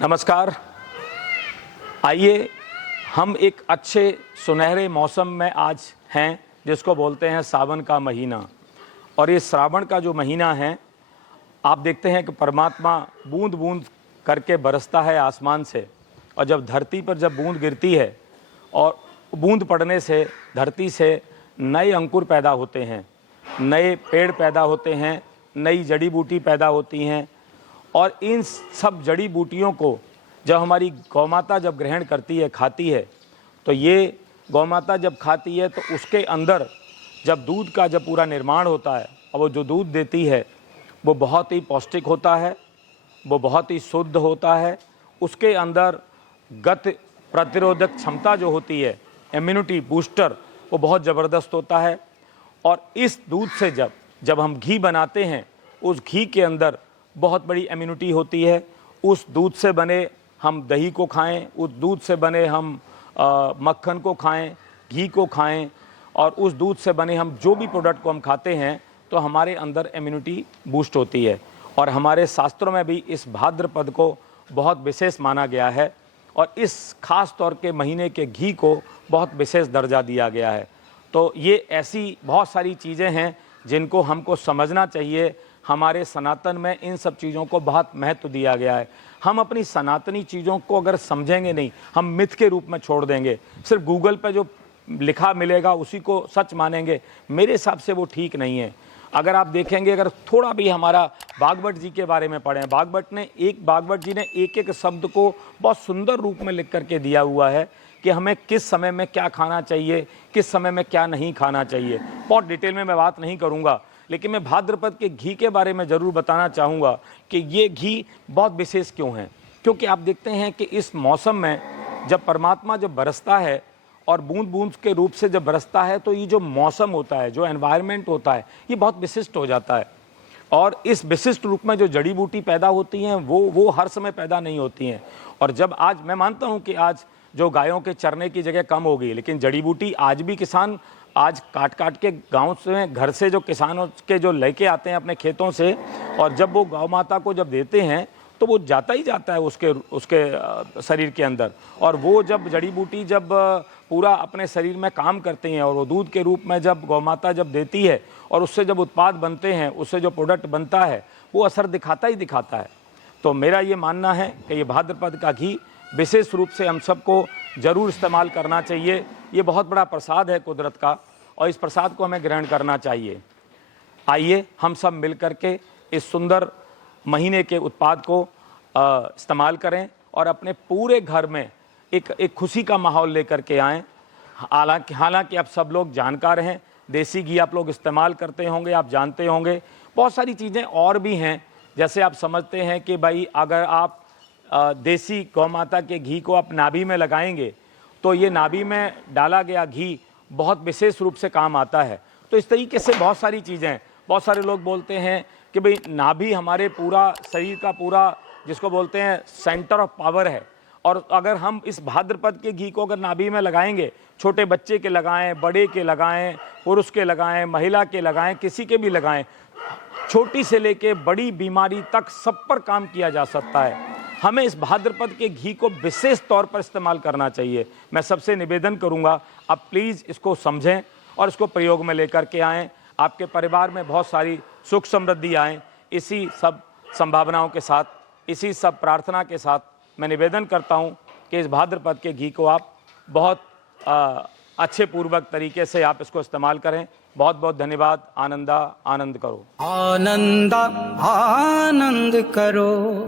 नमस्कार। आइए हम एक अच्छे सुनहरे मौसम में आज हैं जिसको बोलते हैं सावन का महीना। और ये श्रावण का जो महीना है, आप देखते हैं कि परमात्मा बूंद बूंद करके बरसता है आसमान से, और जब धरती पर जब बूंद गिरती है और बूंद पड़ने से धरती से नए अंकुर पैदा होते हैं, नए पेड़ पैदा होते हैं, नई जड़ी बूटी पैदा होती हैं। और इन सब जड़ी बूटियों को जब हमारी गौमाता जब ग्रहण करती है, खाती है, तो ये गौमाता जब खाती है तो उसके अंदर जब दूध का जब पूरा निर्माण होता है, और वो जो दूध देती है वो बहुत ही पौष्टिक होता है, वो बहुत ही शुद्ध होता है। उसके अंदर गत प्रतिरोधक क्षमता जो होती है, इम्यूनिटी बूस्टर, वो बहुत ज़बरदस्त होता है। और इस दूध से जब हम घी बनाते हैं, उस घी के अंदर बहुत बड़ी इम्यूनिटी होती है। उस दूध से बने हम दही को खाएं, उस दूध से बने हम मक्खन को खाएं, घी को खाएं, और उस दूध से बने हम जो भी प्रोडक्ट को हम खाते हैं तो हमारे अंदर इम्यूनिटी बूस्ट होती है। और हमारे शास्त्रों में भी इस भाद्रपद को बहुत विशेष माना गया है, और इस खास तौर के महीने के घी को बहुत विशेष दर्जा दिया गया है। तो ये ऐसी बहुत सारी चीज़ें हैं जिनको हमको समझना चाहिए। हमारे सनातन में इन सब चीज़ों को बहुत महत्व दिया गया है। हम अपनी सनातनी चीज़ों को अगर समझेंगे नहीं, हम मिथ के रूप में छोड़ देंगे, सिर्फ गूगल पे जो लिखा मिलेगा उसी को सच मानेंगे, मेरे हिसाब से वो ठीक नहीं है। अगर आप देखेंगे, अगर थोड़ा भी हमारा भागवत जी के बारे में पढ़ें, भागवत जी ने एक एक शब्द को बहुत सुंदर रूप में लिख करके दिया हुआ है कि हमें किस समय में क्या खाना चाहिए, किस समय में क्या नहीं खाना चाहिए। बहुत डिटेल में मैं बात नहीं करूँगा, लेकिन मैं भाद्रपद के घी के बारे में ज़रूर बताना चाहूँगा कि ये घी बहुत विशेष क्यों है। क्योंकि आप देखते हैं कि इस मौसम में जब परमात्मा जब बरसता है और बूंद बूंद के रूप से जब बरसता है, तो ये जो मौसम होता है, जो एनवायरनमेंट होता है, ये बहुत विशिष्ट हो जाता है। और इस विशिष्ट रूप में जो जड़ी बूटी पैदा होती हैं वो हर समय पैदा नहीं होती हैं। और जब आज मैं मानता हूँ कि आज जो गायों के चरने की जगह कम हो गई, लेकिन जड़ी बूटी आज भी किसान आज काट काट के गांव से, घर से जो किसानों के जो लेके आते हैं अपने खेतों से, और जब वो गौ माता को जब देते हैं तो वो जाता ही जाता है उसके शरीर के अंदर। और वो जब जड़ी बूटी जब पूरा अपने शरीर में काम करते हैं, और वो दूध के रूप में जब गौ माता जब देती है, और उससे जब उत्पाद बनते हैं, उससे जो प्रोडक्ट बनता है, वो असर दिखाता ही दिखाता है। तो मेरा ये मानना है कि ये भाद्रपद का घी विशेष रूप से हम सबको ज़रूर इस्तेमाल करना चाहिए। ये बहुत बड़ा प्रसाद है कुदरत का, और इस प्रसाद को हमें ग्रहण करना चाहिए। आइए हम सब मिल कर के इस सुंदर महीने के उत्पाद को इस्तेमाल करें, और अपने पूरे घर में एक खुशी का माहौल लेकर के आएँ। हालांकि आप सब लोग जानकार हैं, देसी घी आप लोग इस्तेमाल करते होंगे, आप जानते होंगे। बहुत सारी चीज़ें और भी हैं, जैसे आप समझते हैं कि भाई अगर आप देसी गौ माता के घी को आप नाभि में लगाएंगे तो ये नाभि में डाला गया घी बहुत विशेष रूप से काम आता है। तो इस तरीके से बहुत सारी चीज़ें, बहुत सारे लोग बोलते हैं कि भाई नाभि हमारे पूरा शरीर का पूरा जिसको बोलते हैं सेंटर ऑफ पावर है। और अगर हम इस भाद्रपद के घी को अगर नाभि में लगाएंगे, छोटे बच्चे के लगाएं, बड़े के लगाएं, पुरुष के लगाएं, महिला के लगाएं, किसी के भी लगाएं, छोटी से लेके बड़ी बीमारी तक सब पर काम किया जा सकता है। हमें इस भाद्रपद के घी को विशेष तौर पर इस्तेमाल करना चाहिए। मैं सबसे निवेदन करूंगा, आप प्लीज़ इसको समझें और इसको प्रयोग में लेकर के आएँ। आपके परिवार में बहुत सारी सुख समृद्धि आए। इसी सब संभावनाओं के साथ, इसी सब प्रार्थना के साथ मैं निवेदन करता हूं कि इस भाद्रपद के घी को आप बहुत अच्छे पूर्वक तरीके से आप इसको इस्तेमाल करें। बहुत बहुत धन्यवाद। आनंद करो। आनंद करो।